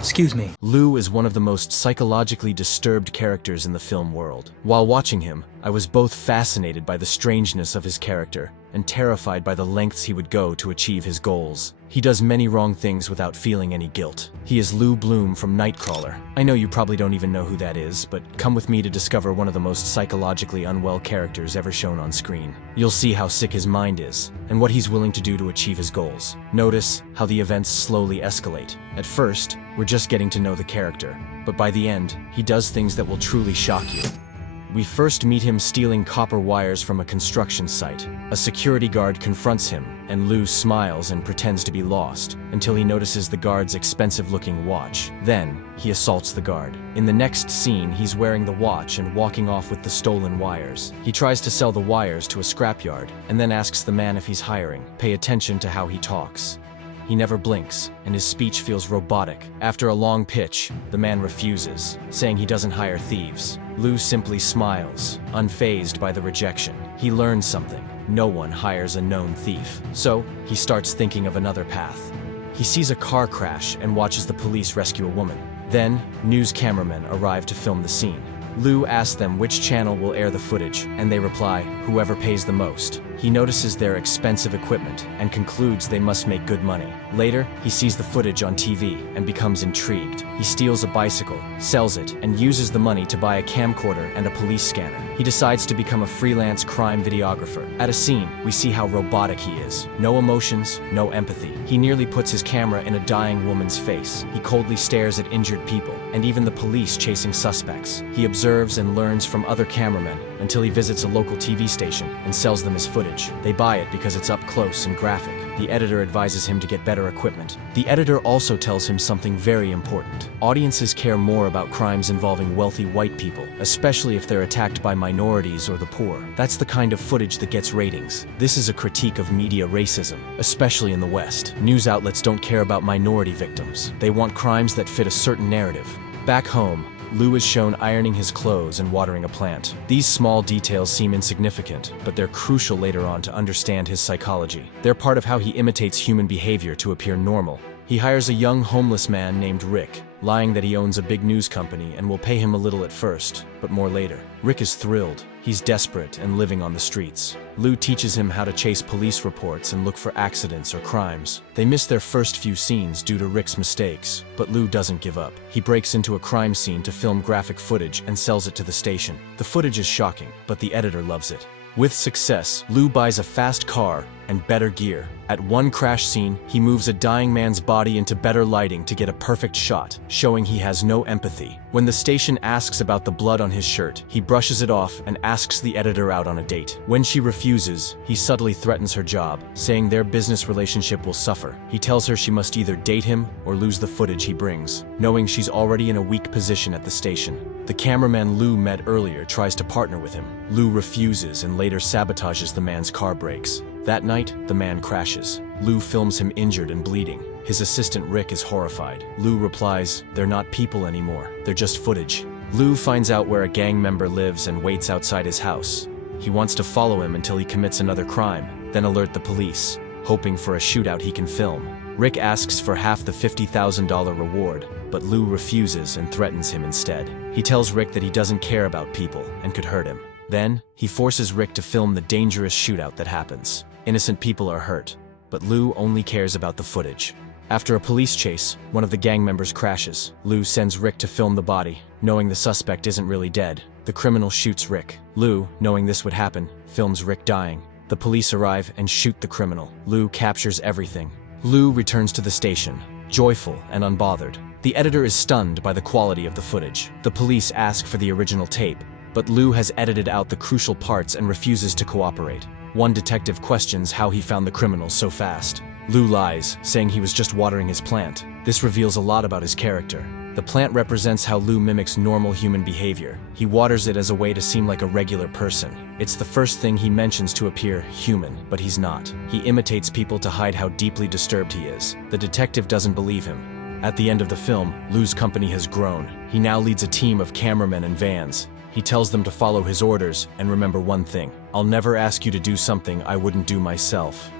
Excuse me. Lou is one of the most psychologically disturbed characters in the film world. While watching him, I was both fascinated by the strangeness of his character and terrified by the lengths he would go to achieve his goals. He does many wrong things without feeling any guilt. He is Lou Bloom from Nightcrawler. I know you probably don't even know who that is, but come with me to discover one of the most psychologically unwell characters ever shown on screen. You'll see how sick his mind is, and what he's willing to do to achieve his goals. Notice how the events slowly escalate. At first, we're just getting to know the character, but by the end, he does things that will truly shock you. We first meet him stealing copper wires from a construction site. A security guard confronts him, and Lou smiles and pretends to be lost, until he notices the guard's expensive-looking watch. Then, he assaults the guard. In the next scene, he's wearing the watch and walking off with the stolen wires. He tries to sell the wires to a scrapyard, and then asks the man if he's hiring. Pay attention to how he talks. He never blinks, and his speech feels robotic. After a long pitch, the man refuses, saying he doesn't hire thieves. Lou simply smiles, unfazed by the rejection. He learns something. No one hires a known thief. So, he starts thinking of another path. He sees a car crash and watches the police rescue a woman. Then, news cameramen arrive to film the scene. Lou asks them which channel will air the footage, and they reply, whoever pays the most. He notices their expensive equipment and concludes they must make good money. Later, he sees the footage on TV and becomes intrigued. He steals a bicycle, sells it, and uses the money to buy a camcorder and a police scanner. He decides to become a freelance crime videographer. At a scene, we see how robotic he is. No emotions, no empathy. He nearly puts his camera in a dying woman's face. He coldly stares at injured people, and even the police chasing suspects. He observes and learns from other cameramen until he visits a local TV station and sells them his footage. They buy it because it's up close and graphic. The editor advises him to get better equipment. The editor also tells him something very important. Audiences care more about crimes involving wealthy white people, especially if they're attacked by minorities or the poor. That's the kind of footage that gets ratings. This is a critique of media racism, especially in the West. News outlets don't care about minority victims. They want crimes that fit a certain narrative. Back home, Lou is shown ironing his clothes and watering a plant. These small details seem insignificant, but they're crucial later on to understand his psychology. They're part of how he imitates human behavior to appear normal. He hires a young homeless man named Rick, lying that he owns a big news company and will pay him a little at first, but more later. Rick is thrilled. He's desperate and living on the streets. Lou teaches him how to chase police reports and look for accidents or crimes. They miss their first few scenes due to Rick's mistakes, but Lou doesn't give up. He breaks into a crime scene to film graphic footage and sells it to the station. The footage is shocking, but the editor loves it. With success, Lou buys a fast car and better gear. At one crash scene, he moves a dying man's body into better lighting to get a perfect shot, showing he has no empathy. When the station asks about the blood on his shirt, he brushes it off and asks the editor out on a date. When she refuses, he subtly threatens her job, saying their business relationship will suffer. He tells her she must either date him or lose the footage he brings, knowing she's already in a weak position at the station. The cameraman Lou met earlier tries to partner with him. Lou refuses and later sabotages the man's car brakes. That night, the man crashes. Lou films him injured and bleeding. His assistant Rick is horrified. Lou replies, "They're not people anymore. They're just footage." Lou finds out where a gang member lives and waits outside his house. He wants to follow him until he commits another crime, then alert the police, hoping for a shootout he can film. Rick asks for half the $50,000 reward, but Lou refuses and threatens him instead. He tells Rick that he doesn't care about people and could hurt him. Then, he forces Rick to film the dangerous shootout that happens. Innocent people are hurt, but Lou only cares about the footage. After a police chase, one of the gang members crashes. Lou sends Rick to film the body, knowing the suspect isn't really dead. The criminal shoots Rick. Lou, knowing this would happen, films Rick dying. The police arrive and shoot the criminal. Lou captures everything. Lou returns to the station, joyful and unbothered. The editor is stunned by the quality of the footage. The police ask for the original tape, but Lou has edited out the crucial parts and refuses to cooperate. One detective questions how he found the criminals so fast. Lou lies, saying he was just watering his plant. This reveals a lot about his character. The plant represents how Lou mimics normal human behavior. He waters it as a way to seem like a regular person. It's the first thing he mentions to appear human, but he's not. He imitates people to hide how deeply disturbed he is. The detective doesn't believe him. At the end of the film, Lou's company has grown. He now leads a team of cameramen and vans. He tells them to follow his orders and remember one thing: I'll never ask you to do something I wouldn't do myself.